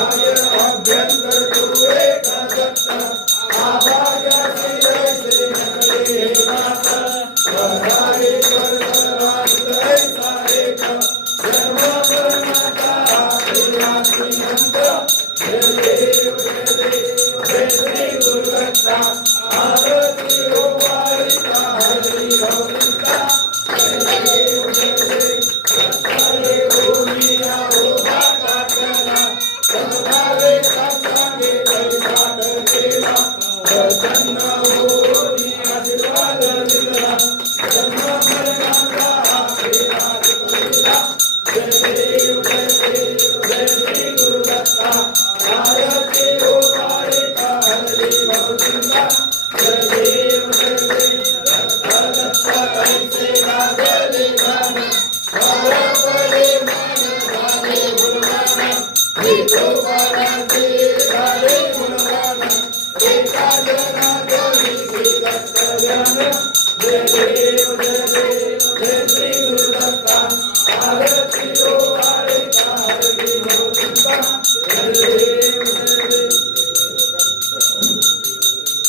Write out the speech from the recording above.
आर्य अभ्यंतर पूर्वे दत्त आभाग्य श्री नकळे हे नाथ वराळे वरदराज दय सारे जन्म मरणाचा प्रिया श्रीमंत जय देव जय श्री गुरुदत्ता आरती हो वारिता हरी भवनिता जय देव दत्ताले भूमिया हो भाटा करा समभावे सासागे पैसाट केला प्रसन्न होनी आशीर्वाद दिला जन्म मरणाचा प्रियाज पहिला जय देव जय श्री गुरुदत्ता आरती हो वारिता हरी भवनिता जय देव दत्ता दत्ता कैसे लागले ध्यान परे मान झाले गुणगान विठोबाचे झाले गुणगान एका जनात श्री दत्त ज्ञान जय देव